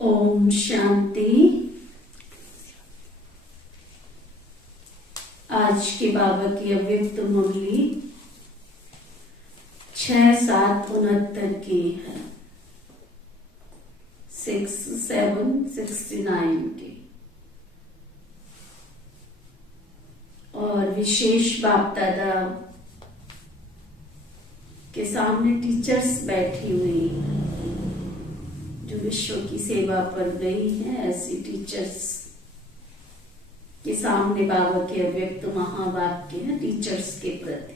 ओम शांति। आज के बाबा की अव्यक्त मुरली 6/7/69 की है, 6/7/69 की। और विशेष बाप दादा के सामने टीचर्स बैठी हुई हैं जो विश्व की सेवा पर गई है। ऐसी टीचर्स के सामने बाबा के अव्यक्त महावाक्य हैं टीचर्स के प्रति।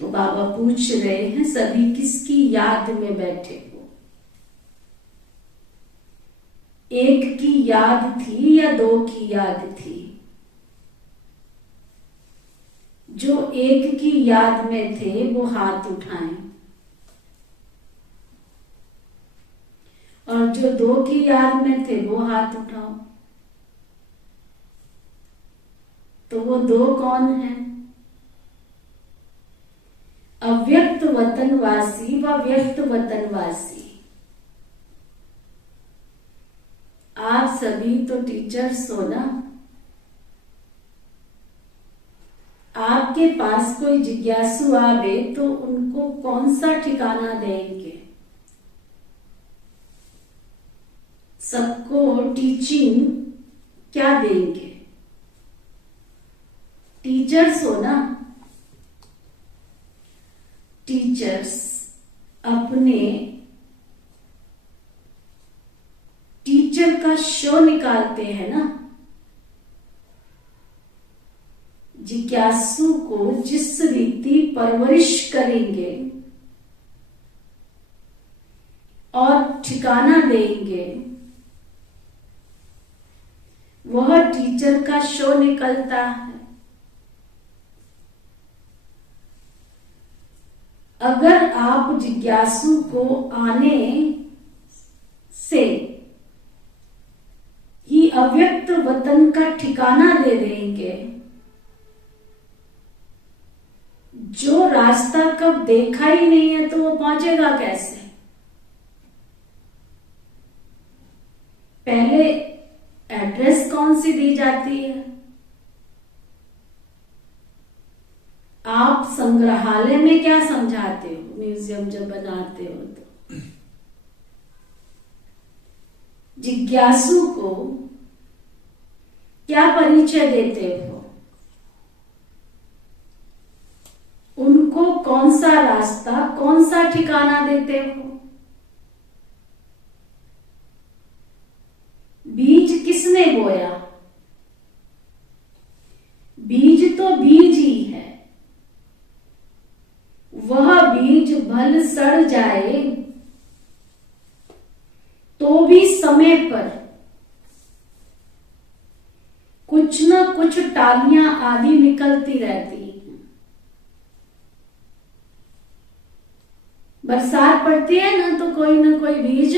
तो बाबा पूछ रहे हैं, सभी किसकी याद में बैठे हो? एक की याद थी या दो की याद थी? जो एक की याद में थे वो हाथ उठाएं, और जो दो की याद में थे वो हाथ उठाओ। तो वो दो कौन है? अव्यक्त वतनवासी व व्यक्त वतनवासी। आप सभी तो टीचर्स हो ना। आपके पास कोई जिज्ञासु आवे तो उनको कौन सा ठिकाना देंगे? सबको टीचिंग क्या देंगे? टीचर्स हो ना। टीचर्स अपने टीचर का शो निकालते हैं ना। जिज्ञासु को जिस रीति परवरिश करेंगे और ठिकाना देंगे, वह टीचर का शो निकलता है। अगर आप जिज्ञासु को आने से ही अव्यक्त वतन का ठिकाना दे देंगे, जो रास्ता कब देखा ही नहीं है तो वो पहुंचेगा कैसे? पहले एड्रेस कौन सी दी जाती है? आप संग्रहालय में क्या समझाते हो? म्यूजियम जब बनाते हो तो जिज्ञासु को क्या परिचय देते हो? उनको कौन सा रास्ता, कौन सा ठिकाना देते हो? बीज किसने बोया? बीज तो बीज ही है। वह बीज भल सड़ जाए तो भी समय पर कुछ न कुछ टालियां आदि निकलती रहती हैं। बरसात पड़ती है ना तो कोई ना कोई बीज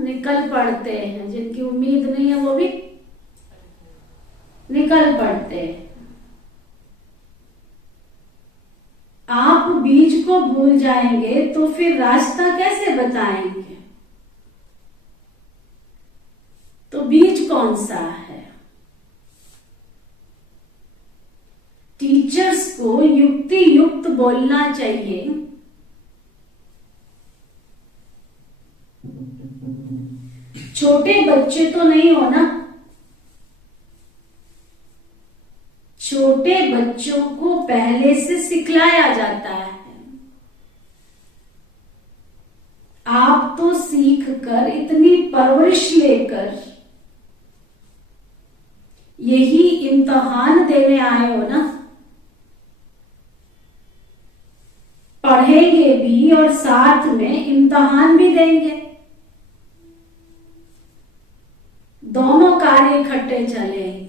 निकल पड़ते हैं। जिनकी उम्मीद नहीं है वो भी निकल पड़ते हैं। आप बीज को भूल जाएंगे तो फिर रास्ता कैसे बताएंगे? तो बीज कौन सा है? टीचर्स को युक्ति युक्त बोलना चाहिए। छोटे बच्चे तो नहीं हो ना। छोटे बच्चों को पहले से सिखलाया जाता है। आप तो सीख कर, इतनी परवरिश लेकर यही इम्तिहान देने आए हो ना। पढ़ेंगे भी और साथ में इम्तिहान भी देंगे। दोनों कार्य इकट्ठे चलेंगे।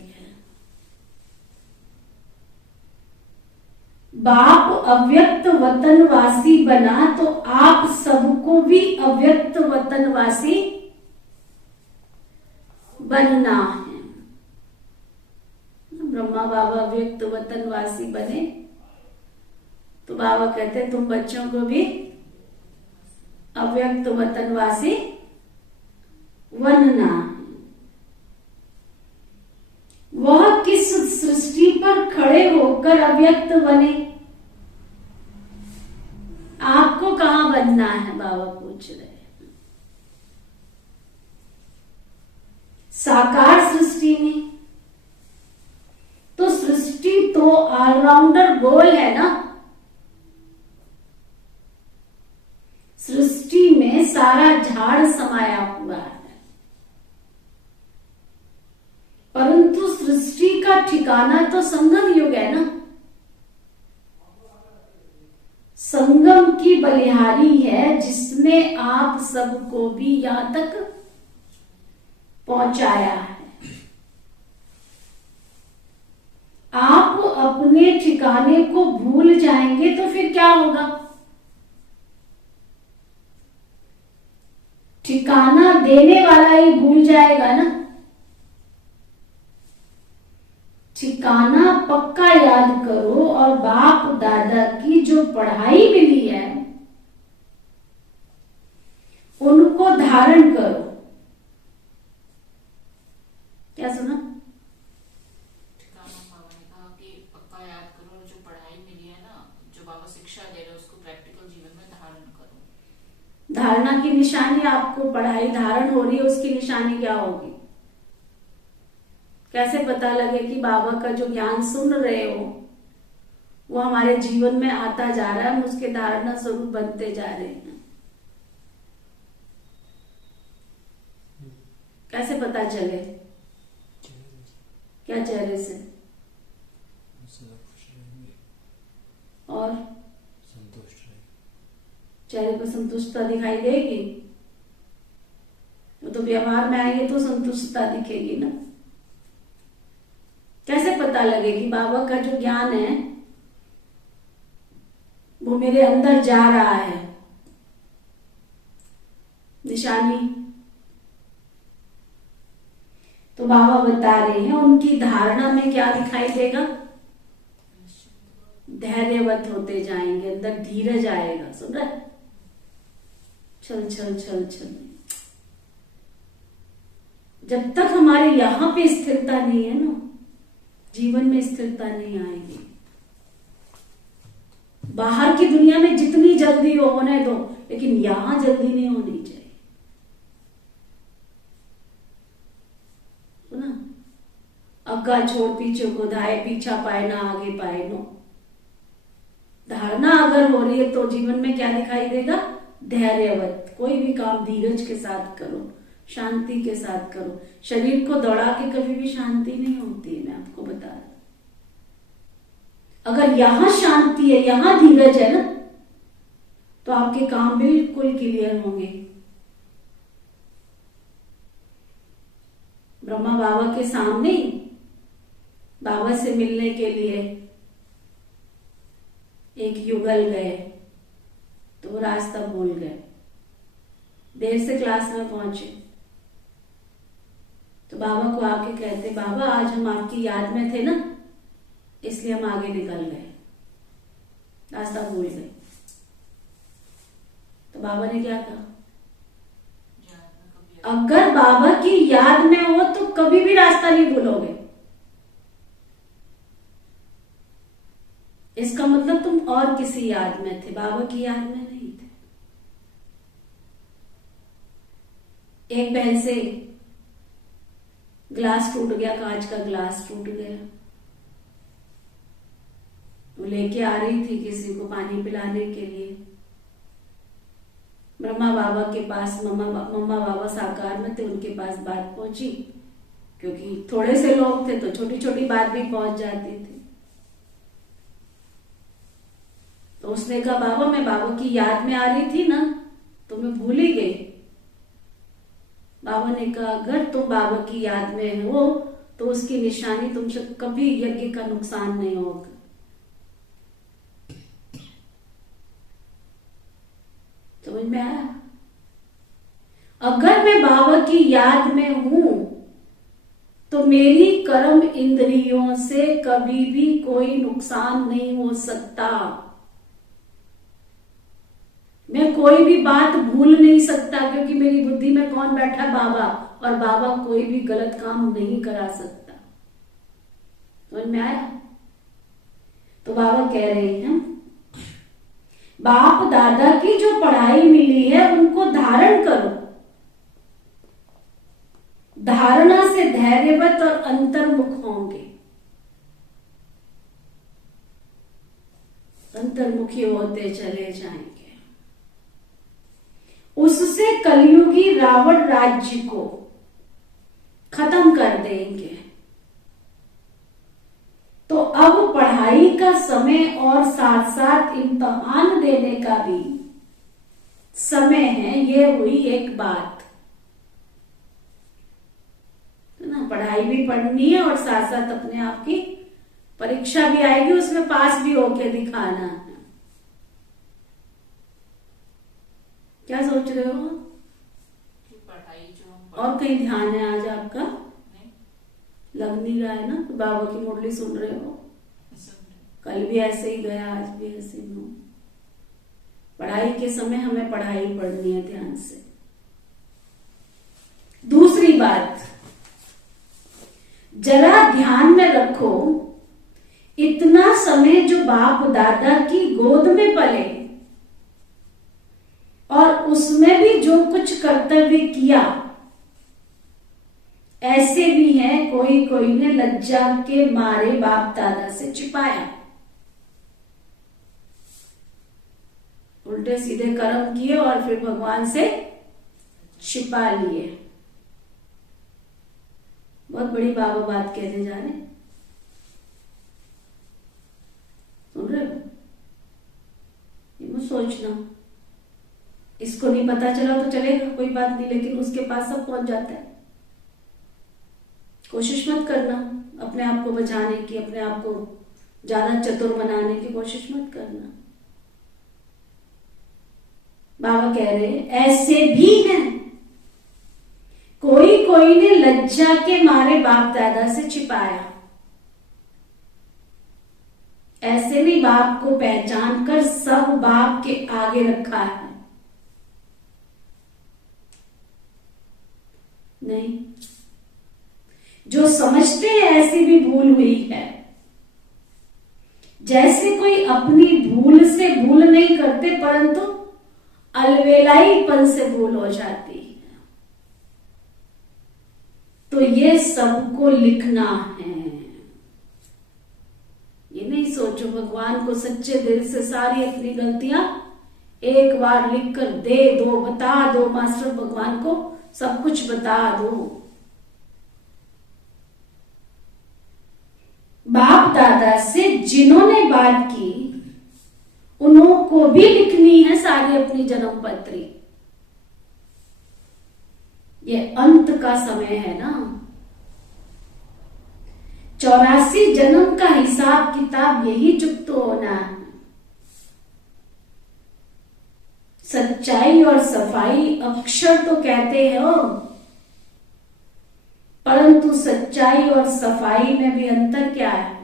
बाप अव्यक्त वतनवासी बना तो आप सबको भी अव्यक्त वतनवासी बनना है। ब्रह्मा बाबा अव्यक्त वतनवासी बने तो बाबा कहते हैं तुम बच्चों को भी अव्यक्त वतनवासी बनना। वह किस सृष्टि पर खड़े होकर अव्यक्त बने? आपको कहां बनना है, बाबा पूछ रहे हैं। साकार सृष्टि में। तो सृष्टि तो ऑलराउंडर गोल है ना। सृष्टि में सारा झाड़ समाया हुआ है, परंतु सृष्टि का ठिकाना तो संगम युग है ना। संगम की बलिहारी है जिसने आप सबको भी यहां तक पहुंचाया है। आप अपने ठिकाने को भूल जाएंगे तो फिर क्या होगा? ठिकाना देने वाला ही भूल जाएगा ना। ठिकाना पक्का याद करो और बाप दादा की जो पढ़ाई मिली है उनको धारण करो। क्या सुना? ठिकाना बाबा ने कहा कि पक्का याद करो, जो पढ़ाई मिली है ना, जो बाबा शिक्षा दे रहे हैं उसको प्रैक्टिकल जीवन में धारण करो। धारणा की निशानी, आपको पढ़ाई धारण हो रही है, उसकी निशानी क्या होगी? कैसे पता लगे कि बाबा का जो ज्ञान सुन रहे हो वो हमारे जीवन में आता जा रहा है, हम उसके धारणा स्वरूप बनते जा रहे हैं? कैसे पता चले? क्या चेहरे से? और संतुष्ट रहेंगे। चेहरे पर संतुष्टता दिखाई देगी? वो तो व्यवहार में आएंगे तो संतुष्टता दिखेगी ना। कैसे पता लगे कि बाबा का जो ज्ञान है वो मेरे अंदर जा रहा है? निशानी तो बाबा बता रहे हैं, उनकी धारणा में क्या दिखाई देगा? धैर्यवत होते जाएंगे, अंदर धीरज आएगा। सुन रहे? चल चल चल चल। जब तक हमारे यहां पे स्थिरता नहीं है ना, जीवन में स्थिरता नहीं आएगी। बाहर की दुनिया में जितनी जल्दी हो होने दो, लेकिन यहां जल्दी नहीं होनी चाहिए। सुना? अग्गा छोड़ पीछे को धाए, पीछा पाए ना आगे पाए नो। धारणा अगर हो रही है तो जीवन में क्या दिखाई देगा? धैर्यवत। कोई भी काम धीरज के साथ करो, शांति के साथ करो। शरीर को दौड़ा के कभी भी शांति नहीं होती है, मैं आपको बता रहा हूं। अगर यहां शांति है, यहां धीरज है ना, तो आपके काम बिल्कुल क्लियर होंगे। ब्रह्मा बाबा के सामने बाबा से मिलने के लिए एक युगल गए तो वो रास्ता भूल गए, देर से क्लास में पहुंचे तो बाबा को आके कहते, बाबा आज हम आपकी याद में थे ना, इसलिए हम आगे निकल गए, रास्ता भूल गए। तो बाबा ने क्या कहा? अगर बाबा की याद में हो तो कभी भी रास्ता नहीं भूलोगे। इसका मतलब तुम और किसी याद में थे, बाबा की याद में नहीं थे। एक बहन से ग्लास टूट गया, कांच का ग्लास टूट गया। वो लेके आ रही थी किसी को पानी पिलाने के लिए। ब्रह्मा बाबा के पास मम्मा बाबा साकार में थे, उनके पास बात पहुंची, क्योंकि थोड़े से लोग थे तो छोटी छोटी बात भी पहुंच जाती थी। तो उसने कहा, बाबा मैं बाबा की याद में आ रही थी ना, तो मैं भूल ही गई। बाबा ने कहा, अगर तुम बाबा की याद में हो तो उसकी निशानी तुमसे कभी यज्ञ का नुकसान नहीं होगा। समझ में आया? अगर मैं बाबा की याद में हूं तो मेरी कर्म इंद्रियों से कभी भी कोई नुकसान नहीं हो सकता। मैं कोई भी बात भूल नहीं सकता, क्योंकि मेरी बुद्धि में कौन बैठा? बाबा। और बाबा कोई भी गलत काम नहीं करा सकता। समझ में आया? तो बाबा कह रहे हैं बाप दादा की जो पढ़ाई मिली है उनको धारण करो। धारणा से धैर्यवत और अंतर्मुख होंगे। अंतर्मुखी होते चले जाएंगे। उससे कलयुगी रावण राज्य को खत्म कर देंगे। तो अब पढ़ाई का समय और साथ साथ इम्तिहान देने का भी समय है। ये हुई एक बात, तो ना, पढ़ाई भी पढ़नी है और साथ साथ अपने आप की परीक्षा भी आएगी, उसमें पास भी होके दिखाना है। क्या सोच रहे हो? कि पढ़ाई जो हम और कहीं ध्यान है आज आपका? नहीं, लग नहीं रहा है ना? बाबा की मुरली सुन रहे हो? सुन रहे। कल भी ऐसे ही गया, आज भी ऐसे ही हो। पढ़ाई के समय हमें पढ़ाई पढ़नी है ध्यान से। दूसरी बात, जरा ध्यान में रखो, इतना समय जो बाप दादा की गोद में पले और उसमें भी जो कुछ कर्तव्य किया, ऐसे भी हैं कोई कोई ने लज्जा के मारे बाप दादा से छिपाया, उल्टे सीधे कर्म किए और फिर भगवान से छिपा लिए। बहुत बड़ी बाबा बात कहने जा रहे हैं, सुन रहे हो? ये मत सोचना इसको नहीं पता चला तो चलेगा, कोई बात नहीं, लेकिन उसके पास सब पहुंच जाता है। कोशिश मत करना अपने आप को बचाने की, अपने आप को ज्यादा चतुर बनाने की कोशिश मत करना। बाबा कह रहे हैं ऐसे भी हैं कोई कोई ने लज्जा के मारे बाप दादा से छिपाया, ऐसे भी बाप को पहचान कर सब बाप के आगे रखा है। नहीं, जो समझते हैं ऐसी भी भूल हुई है। जैसे कोई अपनी भूल से भूल नहीं करते, परंतु अलवेलाईपन से भूल हो जाती है। तो ये सबको लिखना है। ये नहीं सोचो भगवान को सच्चे दिल से सारी अपनी गलतियां एक बार लिखकर दे दो, बता दो, मास्टर भगवान को सब कुछ बता दो। बाप दादा से जिन्होंने बात की उन्हों को भी लिखनी है सारी अपनी जन्म पत्री। ये अंत का समय है ना, 84 जन्म का हिसाब किताब यही चुप तो होना है। सच्चाई और सफाई अक्षर तो कहते हो, परंतु सच्चाई और सफाई में भी अंतर क्या है?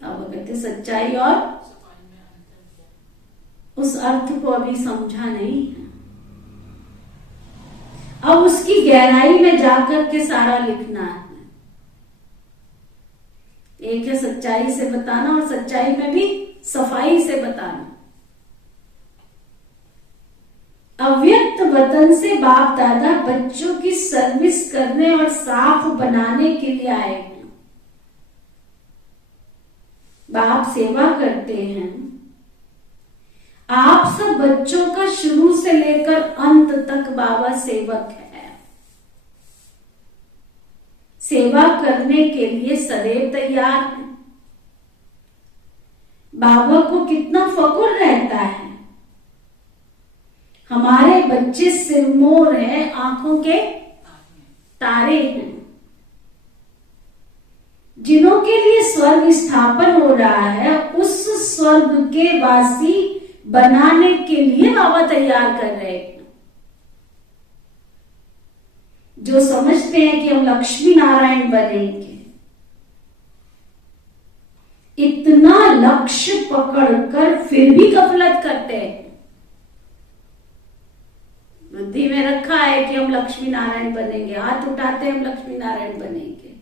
अब कहते सच्चाई और सफाई में अंतर क्या है? उस अर्थ को अभी समझा नहीं है। अब उसकी गहराई में जाकर के सारा लिखना है। एक है सच्चाई से बताना और सच्चाई में भी सफाई से बताना। अव्यक्त वतन से बाप दादा बच्चों की सर्विस करने और साफ बनाने के लिए आए हैं। बाप सेवा करते हैं। आप सब बच्चों का शुरू से लेकर अंत तक बाबा सेवक है। सेवा करने के लिए सदैव तैयार है। बाबा को कितना फक्र रहता है, हमारे बच्चे सिरमौर हैं, आंखों के तारे हैं। जिनों के लिए स्वर्ग स्थापन हो रहा है, उस स्वर्ग के वासी बनाने के लिए बाबा तैयार कर रहे हैं। जो समझते हैं कि हम लक्ष्मी नारायण बनेंगे, इतना लक्ष्य पकड़कर फिर भी गफलत करते हैं। बुद्धि में रखा है कि हम लक्ष्मी नारायण बनेंगे, हाथ उठाते हैं हम लक्ष्मी नारायण बनेंगे,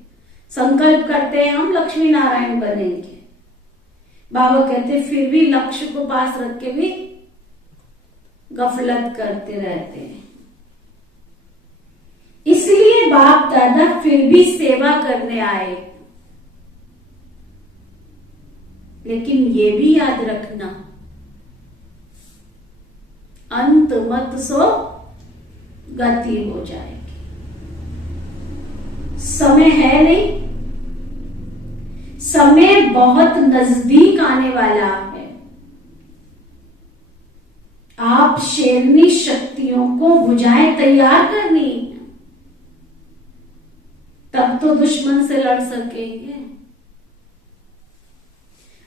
संकल्प करते हैं हम लक्ष्मी नारायण बनेंगे। बाबा कहते फिर भी लक्ष्य को पास रख के भी गफलत करते रहते हैं। इसलिए बाप दादा फिर भी सेवा करने आए। लेकिन ये भी याद रखना, अंत मत सो गति हो जाएगी। समय है नहीं, समय बहुत नजदीक आने वाला है। आप शेरनी शक्तियों को भुजाएं तैयार करनी है, तब तो दुश्मन से लड़ सकेंगे।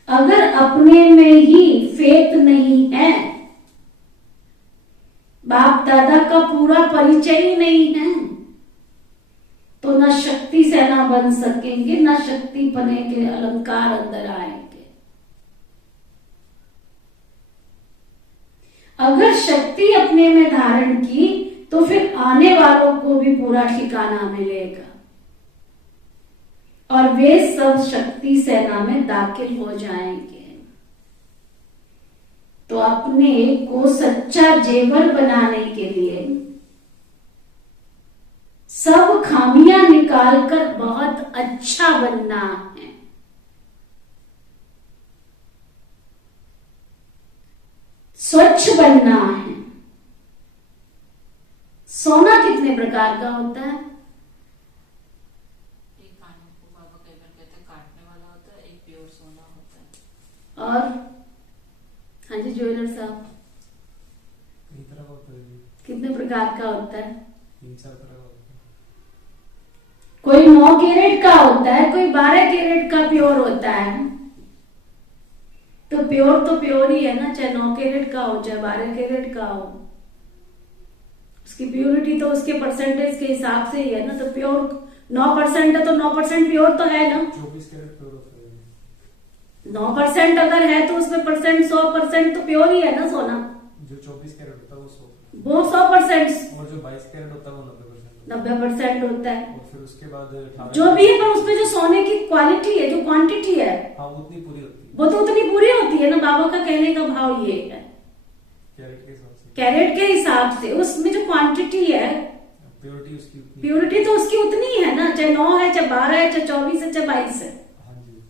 अगर अपने में ही फेथ नहीं है, बाप दादा का पूरा परिचय ही नहीं है, तो न शक्ति सेना बन सकेंगे, न शक्ति पने के अलंकार अंदर आएंगे। अगर शक्ति अपने में धारण की तो फिर आने वालों को भी पूरा ठिकाना मिलेगा और वे सब शक्ति सेना में दाखिल हो जाएंगे। तो अपने को सच्चा जेवर बनाने के लिए सब खामियां निकालकर बहुत अच्छा बनना है। स्वच्छ बनना है। सोना कितने प्रकार का होता है? एक कानों को बाबा कई बार कहते हैं काटने वाला होता है, एक प्योर सोना होता है। और हाँ जी ज्वेलर साहब, कई तरह का होता है जी। कितने प्रकार का होता है? 3-4 तरह का होता है। कोई 9 कैरेट का होता है, कोई 12 कैरेट का प्योर होता है। तो प्योर ही है ना, चाहे 9 कैरेट का हो चाहे 12 कैरेट का हो। उसकी प्योरिटी तो उसके परसेंटेज के हिसाब से ही है ना। तो प्योर 9% है तो 9% प्योर तो है ना। 24 कैरेट प्योर होता है। 9% अगर है तो उसमें परसेंट 100% तो प्योर ही है ना सोना। जो 24 कैरेट होता है वो 100%। वो 100%। और जो 22 कैरेट होता है वो 90%। 90% होता है। और फिर उसके बाद 18 जो भी है, पर उसमें जो सोने की क्वालिटी है, जो क्वांटिटी है, हाँ उतनी पूरी होती है। वो तो उतनी पूरी होती है ना। बाबा का कहने का भाव ये है, कैरेट के हिसाब से। कैरेट के हिसाब से उसमें जो क्वांटिटी है, प्योरिटी उसकी उतनी। प्योरिटी तो उसकी उतनी ही है ना, चाहे 9 है चाहे 12 है चाहे 24 है चाहे 22 है। हाँ जी।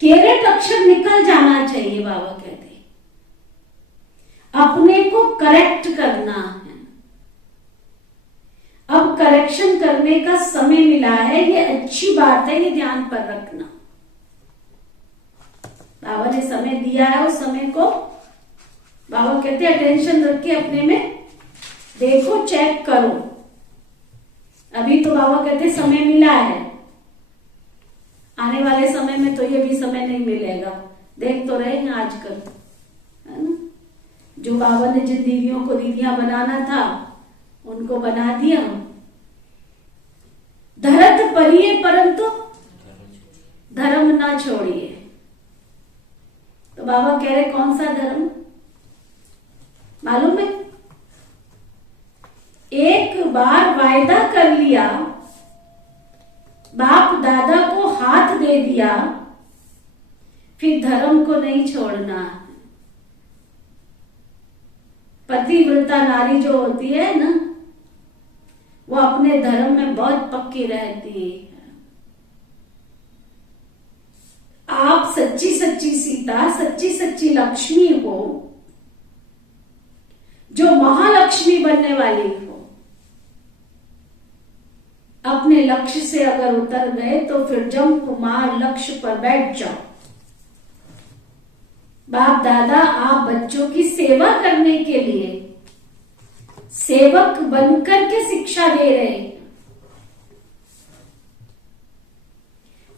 कैरेट अक्षर निकल जाना चाहिए। बाबा कहते हैं अपने को करेक्ट करना है। अब करेक्शन करने का समय मिला है, ये अच्छी बात है, ये ध्यान पर रखना। बाबा ने समय दिया है, उस समय को बाबा कहते हैं अटेंशन रख के अपने में देखो, चेक करो। अभी तो बाबा कहते हैं समय मिला है, आने वाले समय में तो ये भी समय नहीं मिलेगा। देख तो रहे हैं आजकल, है ना। जो बाबा ने जिन दीदियों को दीदियां बनाना था उनको बना दिया। धरत परिये परंतु धर्म ना छोड़िए। तो बाबा कह रहे कौन सा धर्म मालूम है? एक बार वायदा कर लिया, बाप दादा को हाथ दे दिया, फिर धर्म को नहीं छोड़ना। पतिव्रता नारी जो होती है ना, वो अपने धर्म में बहुत पक्की रहती है। आप सच्ची सच्ची सीता, सच्ची सच्ची लक्ष्मी हो, जो महालक्ष्मी बनने वाली हो। अपने लक्ष्य से अगर उतर गए तो फिर जंप मार लक्ष्य पर बैठ जाओ। बाप दादा आप बच्चों की सेवा करने के लिए सेवक बनकर के शिक्षा दे रहे हैं।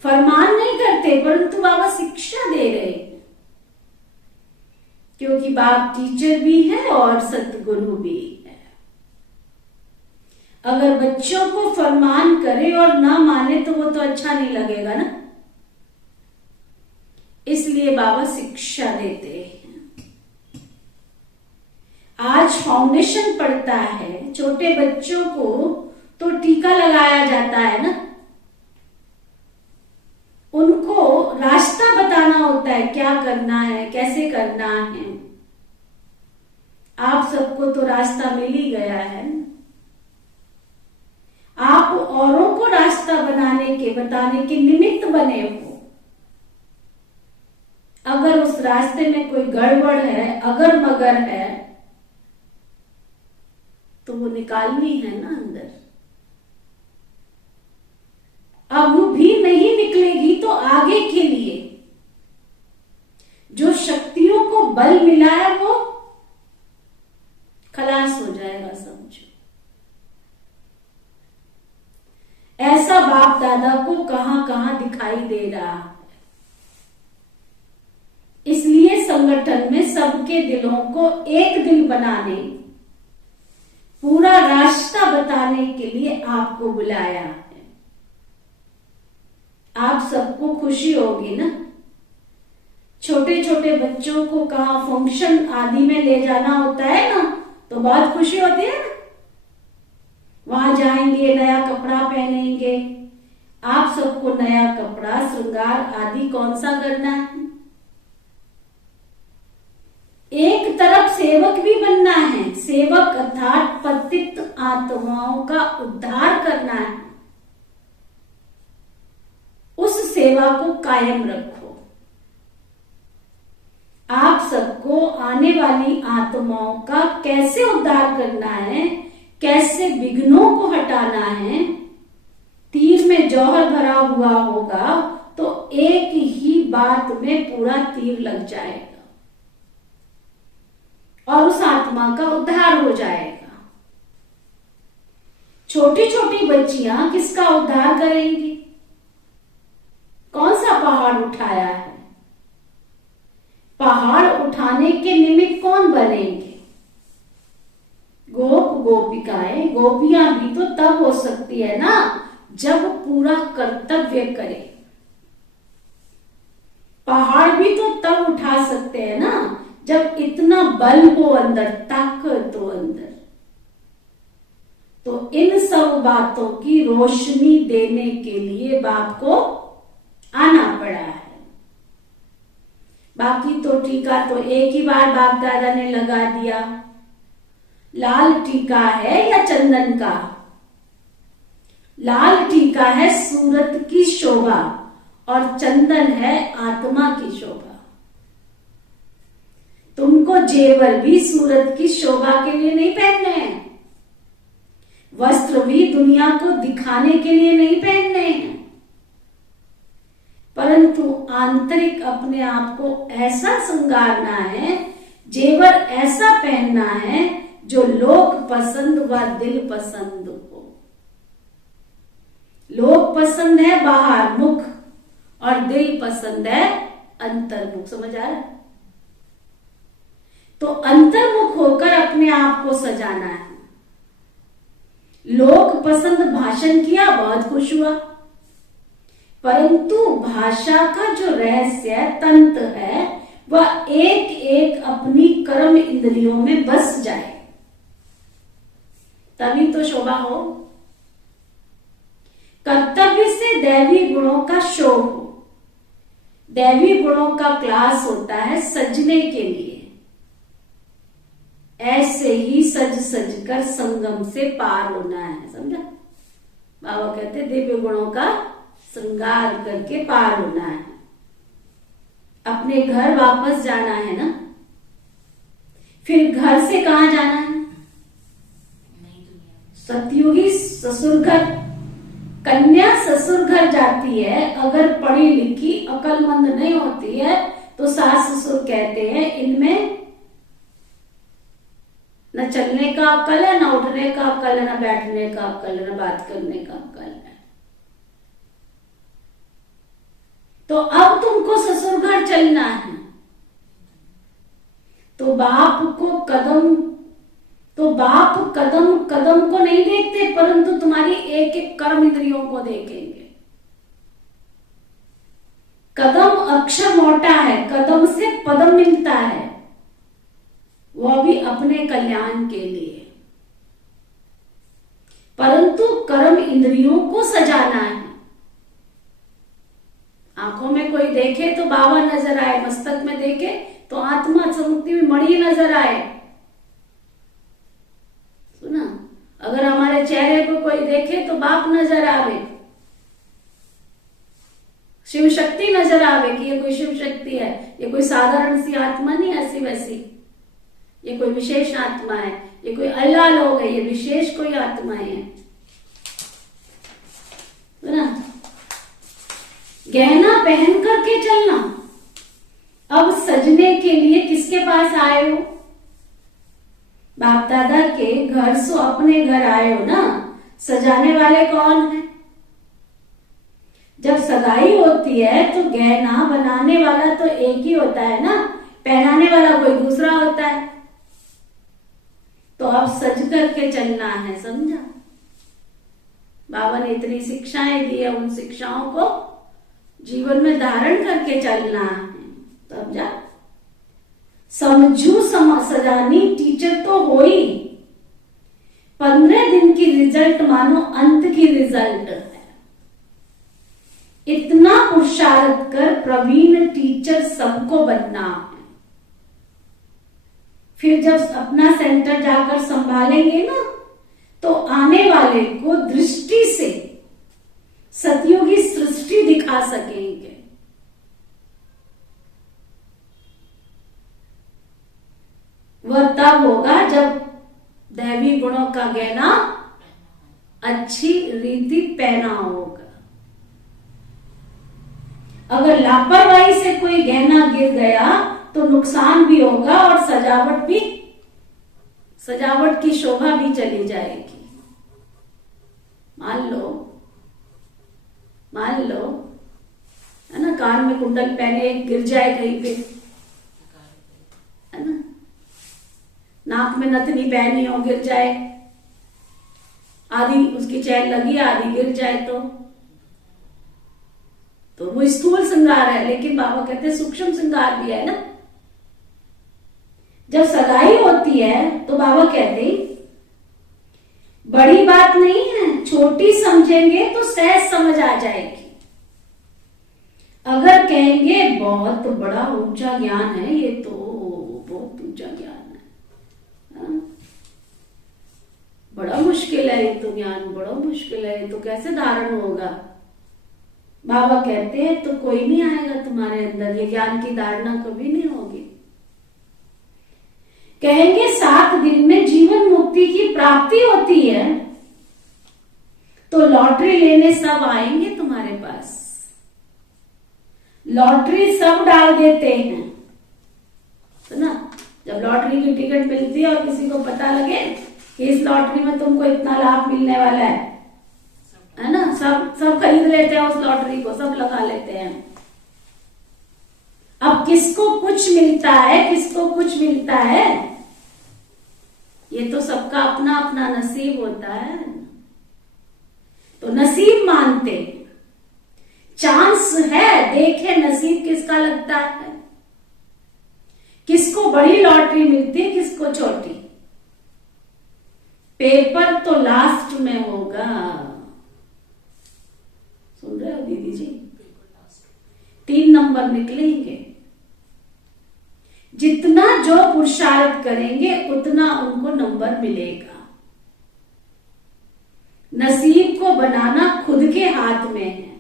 फरमान नहीं करते, परंतु बाबा शिक्षा दे रहे हैं, क्योंकि बाप टीचर भी है और सतगुरु भी है। अगर बच्चों को फरमान करे और ना माने तो वो तो अच्छा नहीं लगेगा ना। इसलिए बाबा शिक्षा देते हैं। आज फाउंडेशन पड़ता है, छोटे बच्चों को तो टीका लगाया जाता है ना, उनको रास्ता बताना होता है, क्या करना है, कैसे करना है। आप सबको तो रास्ता मिल ही गया है। आप औरों को रास्ता बताने के निमित्त बने हो। अगर उस रास्ते में कोई गड़बड़ है, अगर मगर है, तो वो निकालनी है ना अंदर। अब वो भी नहीं निकलेगी तो आगे के लिए जो शक्तियों को बल मिला है वो खलास हो जाएगा, समझो। ऐसा बाप दादा को कहां कहां दिखाई दे रहा है। इसलिए संगठन में सबके दिलों को एक दिल बनाने, पूरा रास्ता बताने के लिए आपको बुलाया है। आप सबको खुशी होगी ना। छोटे छोटे बच्चों को कहा फंक्शन आदि में ले जाना होता है ना, तो बहुत खुशी होती है ना। वहां जाएंगे, नया कपड़ा पहनेंगे। आप सबको नया कपड़ा, श्रृंगार आदि कौन सा करना है? एक तरफ सेवक भी बनना है। सेवक अर्थात पतित आत्माओं का उद्धार करना है। उस सेवा को कायम रखो। आप सबको आने वाली आत्माओं का कैसे उद्धार करना है, कैसे विघ्नों को हटाना है। तीर में जौहर भरा हुआ होगा तो एक ही बात में पूरा तीर लग जाएगा और उस आत्मा का उद्धार हो जाएगा। छोटी छोटी बच्चियां किसका उद्धार करेंगी? कौन सा पहाड़ उठाया है? पहाड़ उठाने के निमित्त कौन बनेंगे? गोप गोपिकाएं। गोपियां भी तो तब हो सकती है ना जब पूरा कर्तव्य करे। पहाड़ भी तो तब उठा सकते हैं ना जब इतना बल हो अंदर, ताकत हो अंदर। तो इन सब बातों की रोशनी देने के लिए बाप को आना पड़ा है। बाकी तो टीका तो एक ही बार बाप दादा ने लगा दिया। लाल टीका है या चंदन का? लाल टीका है सूरत की शोभा और चंदन है आत्मा की शोभा। तुमको जेवर भी सूरत की शोभा के लिए नहीं पहनने हैं। वस्त्र भी दुनिया को दिखाने के लिए नहीं पहनने हैं, परंतु आंतरिक अपने आप को ऐसा श्रृंगारना है, जेवर ऐसा पहनना है जो लोक पसंद व दिल पसंद हो। लोक पसंद है बाहर मुख और दिल पसंद है अंतर्मुख। समझ आ रहा है? तो अंतर्मुख होकर अपने आप को सजाना है। लोक पसंद भाषण किया, बहुत खुश हुआ, परंतु भाषा का जो रहस्य तंत्र है वह एक एक अपनी कर्म इंद्रियों में बस जाए, तभी तो शोभा हो। कर्तव्य से दैवी गुणों का शो हो। दैवी गुणों का क्लास होता है सजने के लिए। ऐसे ही सज सज कर संगम से पार होना है। समझा? बाबा कहते दिव्य गुणों का श्रृंगार करके पार होना है। अपने घर वापस जाना है ना। फिर घर से कहां जाना है? सतयुगी ससुर घर। कन्या ससुर घर जाती है, अगर पढ़ी लिखी अकलमंद नहीं होती है तो सास ससुर कहते हैं इनमें न चलने का अक्ल है, न उठने का अक्ल है, न बैठने का अक्ल है, न बात करने का अक्ल है। तो अब तुमको ससुर घर चलना है, तो बाप कदम कदम को नहीं देखते, परंतु तुम्हारी एक एक कर्म इंद्रियों को देखेंगे। कदम अक्षर मोटा है, कदम से पदम मिलता है, वह भी अपने कल्याण के लिए। परंतु कर्म इंद्रियों को सजाना है। आंखों में कोई देखे तो बाबा नजर आए, मस्तक में देखे तो आत्मा चमकती हुई मणि नजर आए। सुना, अगर हमारे चेहरे को कोई देखे तो बाप नजर आवे, शिव शक्ति नजर आवे कि ये कोई शिव शक्ति है, ये कोई साधारण सी आत्मा नहीं ऐसी वैसी, ये कोई विशेष आत्मा है, ये कोई अल्लाह लोग है, ये विशेष कोई आत्माएं हैं। ना, गहना पहन करके चलना। अब सजने के लिए किसके पास आए हो? बाप दादा के घर से अपने घर आए हो ना। सजाने वाले कौन है? जब सगाई होती है तो गहना बनाने वाला तो एक ही होता है ना, पहनाने वाला कोई दूसरा होता है। तो अब सज करके चलना है, समझा? बाबा ने इतनी शिक्षाएं दी है, उन शिक्षाओं को जीवन में धारण करके चलना है। तब जा समझू सजानी टीचर तो हो ही, 15 दिन की रिजल्ट मानो अंत की रिजल्ट है। इतना पुरुषार्थ कर प्रवीण टीचर सबको बनना है। फिर जब अपना सेंटर जाकर संभालेंगे ना, तो आने वाले को दृष्टि से सतयुगी सृष्टि दिखा सकेंगे। वह तब होगा जब दैवी गुणों का गहना अच्छी रीति पहना होगा। अगर लापरवाही से कोई गहना गिर गया तो नुकसान भी होगा और सजावट की शोभा भी चली जाएगी। मान लो है ना, कान में कुंडल पहने गिर जाए कहीं पे, है ना, नाक में नथनी पहनी हो गिर जाए, आधी उसकी चैन लगी आधी गिर जाए तो वो स्थूल श्रृंगार है। लेकिन बाबा कहते हैं सूक्ष्म श्रृंगार भी है ना। जब सगाई होती है तो बाबा कहते बड़ी बात नहीं है, छोटी समझेंगे तो सहज समझ आ जाएगी। अगर कहेंगे बहुत बड़ा ऊंचा ज्ञान है, ये तो बहुत ऊंचा ज्ञान है, हाँ? बड़ा मुश्किल है ये तो ज्ञान, बड़ा मुश्किल है ये तो कैसे धारण होगा? बाबा कहते हैं तो कोई नहीं आएगा तुम्हारे अंदर, ये ज्ञान की धारणा कभी नहीं होगी। कहेंगे 7 दिन में जीवन मुक्ति की प्राप्ति होती है, तो लॉटरी लेने सब आएंगे तुम्हारे पास। लॉटरी सब डाल देते हैं, तो ना, जब लॉटरी की टिकट मिलती है और किसी को पता लगे कि इस लॉटरी में तुमको इतना लाभ मिलने वाला है ना, सब खरीद लेते हैं उस लॉटरी को, सब लगा लेते हैं। अब किसको कुछ मिलता है, किसको कुछ मिलता है, ये तो सबका अपना अपना नसीब होता है। तो नसीब मानते, चांस है, देखे नसीब किसका लगता है, किसको बड़ी लॉटरी मिलती है, किसको छोटी। पेपर तो लास्ट में होगा, सुन रहे हो दीदी जी? 3 नंबर निकलेंगे। जितना जो पुरुषार्थ करेंगे उतना उनको नंबर मिलेगा। नसीब को बनाना खुद के हाथ में है।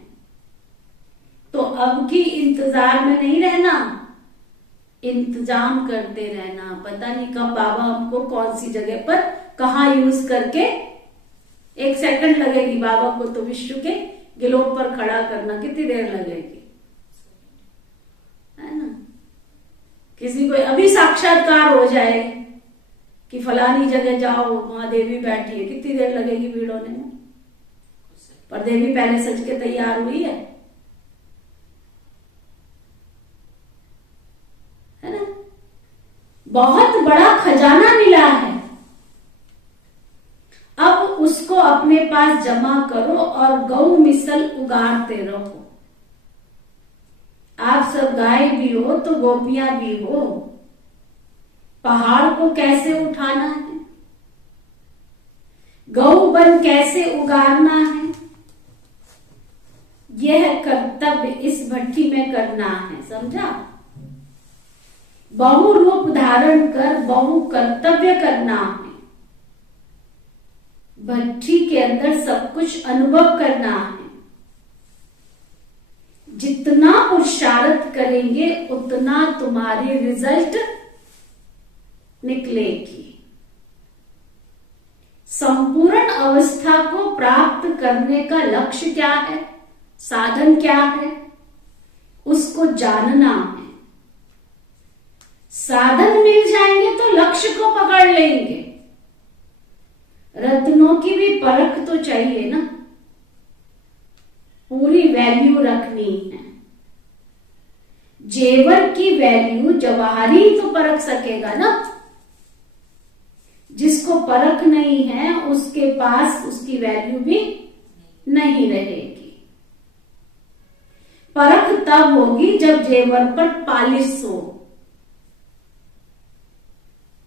तो अब की इंतजार में नहीं रहना, इंतजाम करते रहना। पता नहीं कब बाबा हमको कौन सी जगह पर कहाँ यूज करके, 1 सेकंड लगेगी बाबा को तो विश्व के गिलोब पर खड़ा करना, कितनी देर लगेगी, है ना? किसी को अभी साक्षात्कार हो जाए कि फलानी जगह जाओ, वहां देवी बैठी है, कितनी देर लगेगी भीड़ होने में? पर देवी पहले सज के तैयार हुई है ना? बहुत बड़ा खजाना मिला है, अब उसको अपने पास जमा करो और गौ मिसल उगाड़ते रहो। आप सब गाय भी हो तो गोपियां भी हो, पहाड़ को कैसे उठाना है, गौ वन कैसे उगारना है, यह कर्तव्य इस भट्ठी में करना है। समझा? बहु रूप धारण कर बहु कर्तव्य करना है। भट्ठी के अंदर सब कुछ अनुभव करना है। जितना पुरुषार्थ करेंगे उतना तुम्हारी रिजल्ट निकलेगी। संपूर्ण अवस्था को प्राप्त करने का लक्ष्य क्या है, साधन क्या है, उसको जानना है। साधन मिल जाएंगे तो लक्ष्य को पकड़ लेंगे। रत्नों की भी परख तो चाहिए ना, पूरी वैल्यू रखनी है। जेवर की वैल्यू जवाहरी तो परख सकेगा ना, जिसको परख नहीं है उसके पास उसकी वैल्यू भी नहीं रहेगी। परख तब होगी जब जेवर पर पालिश हो,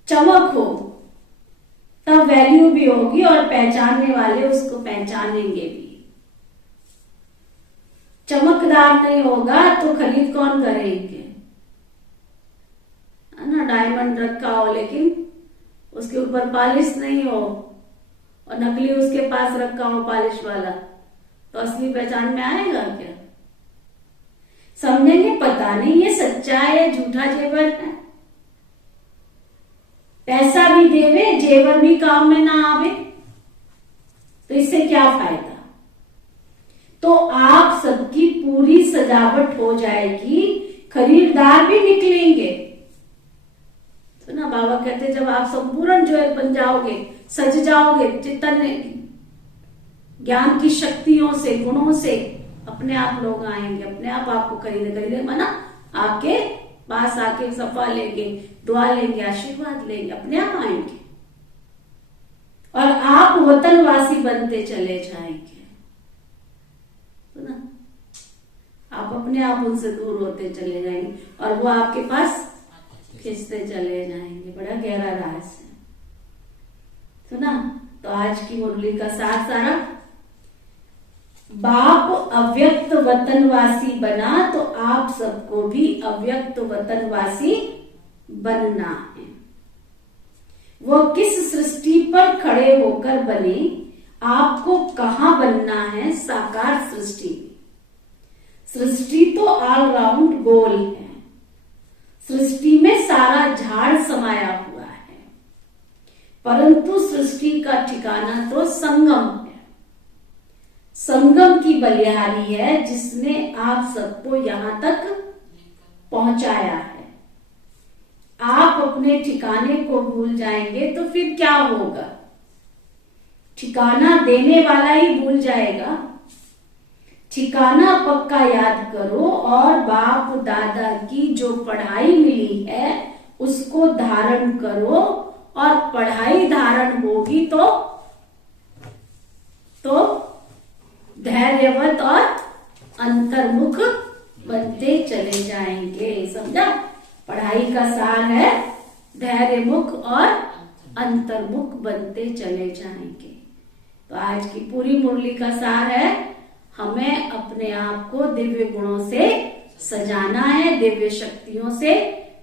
चमक हो, तब वैल्यू भी होगी और पहचानने वाले उसको पहचानेंगे भी। चमकदार नहीं होगा तो खरीद कौन करेंगे, है ना? डायमंड रखा हो लेकिन उसके ऊपर पॉलिश नहीं हो और नकली उसके पास रखा हो पॉलिश वाला, तो असली पहचान में आएगा क्या? समझेंगे पता नहीं ये सच्चा है या झूठा जेवर है। पैसा भी देवे जेवर भी काम में ना आवे तो इससे क्या फायदा? तो आप सबकी पूरी सजावट हो जाएगी, खरीदार भी निकलेंगे। तो ना बाबा कहते जब आप संपूर्ण जो है बन जाओगे, सज जाओगे, चिंतन ज्ञान की शक्तियों से, गुणों से, अपने आप लोग आएंगे, अपने आप आपको खरीदे मना आपके पास आके सफा लेंगे, दुआ लेंगे, आशीर्वाद लेंगे, अपने आप आएंगे और आप वतनवासी बनते चले जाएंगे। तो ना आप अपने आप उनसे दूर होते चले जाएंगे और वो आपके पास खिंचते चले जाएंगे। बड़ा गहरा राज है। तो ना तो आज की मुरली का सारा बाप अव्यक्त वतनवासी बना तो आप सबको भी अव्यक्त वतनवासी बनना है। वो किस सृष्टि पर खड़े होकर बने, आपको कहां बनना है? साकार सृष्टि। सृष्टि तो ऑलराउंड गोल है, सृष्टि में सारा झाड़ समाया हुआ है, परंतु सृष्टि का ठिकाना तो संगम है। संगम की बलिहारी है जिसने आप सबको यहां तक पहुंचाया है। आप अपने ठिकाने को भूल जाएंगे तो फिर क्या होगा? ठिकाना देने वाला ही भूल जाएगा। ठिकाना पक्का याद करो और बाप दादा की जो पढ़ाई मिली है उसको धारण करो, और पढ़ाई धारण होगी तो धैर्यवत और अंतर्मुख बनते चले जाएंगे। समझा? पढ़ाई का सार है धैर्यमुख और अंतर्मुख बनते चले जाएंगे। तो आज की पूरी मुरली का सार है हमें अपने आप को दिव्य गुणों से सजाना है, दिव्य शक्तियों से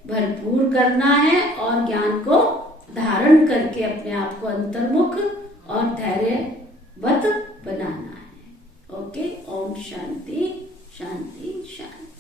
भरपूर करना है और ज्ञान को धारण करके अपने आप को अंतर्मुख और धैर्यवत बनाना है। ओके, ओम शांति शांति शांति।